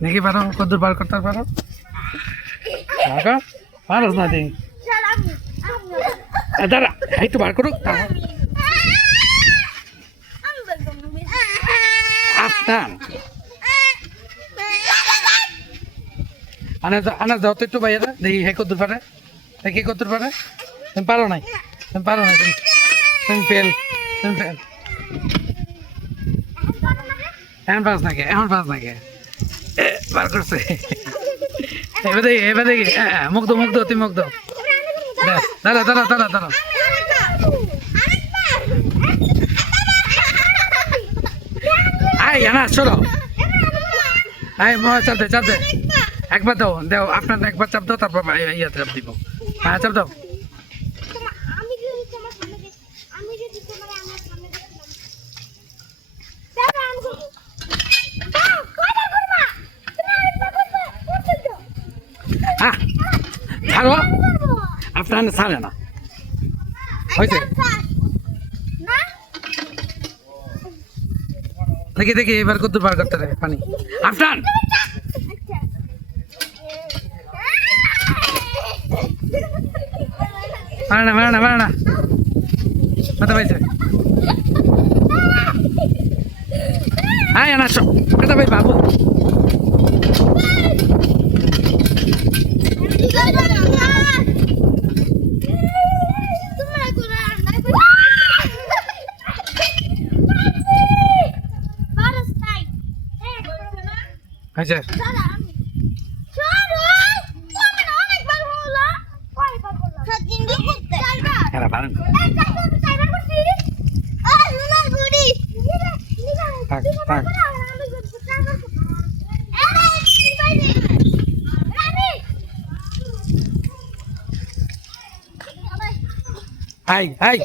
দেখি পারো কদ্দুর বার করতে পারো পারো না দেখি দাঁড়া এই তো বার করো আফটান আনা যাও তো একটু বাইরে দেখি হে কদ্দুর পারে দেখি কদ্দুর পারে তুমি পারো নাই তুমি ফেল এখন পাস নাকি বার করছে এবার দেখি মুখ দো তুই মুখ দো দাঁড়া আয় না চলো আয় চাপতে একবার দাও আপনার একবার চাপ দাও তারপর ইয়ে চাপ দিব হ্যাঁ চাপ দাও ছাড়ো আপনার ছাড়ে না হয়েছে দেখি এবার কত বার করতে হবে পানি আফটান মারে না মাথা পাইছে আয় না কথা ভাই বাবু আচ্ছা হাই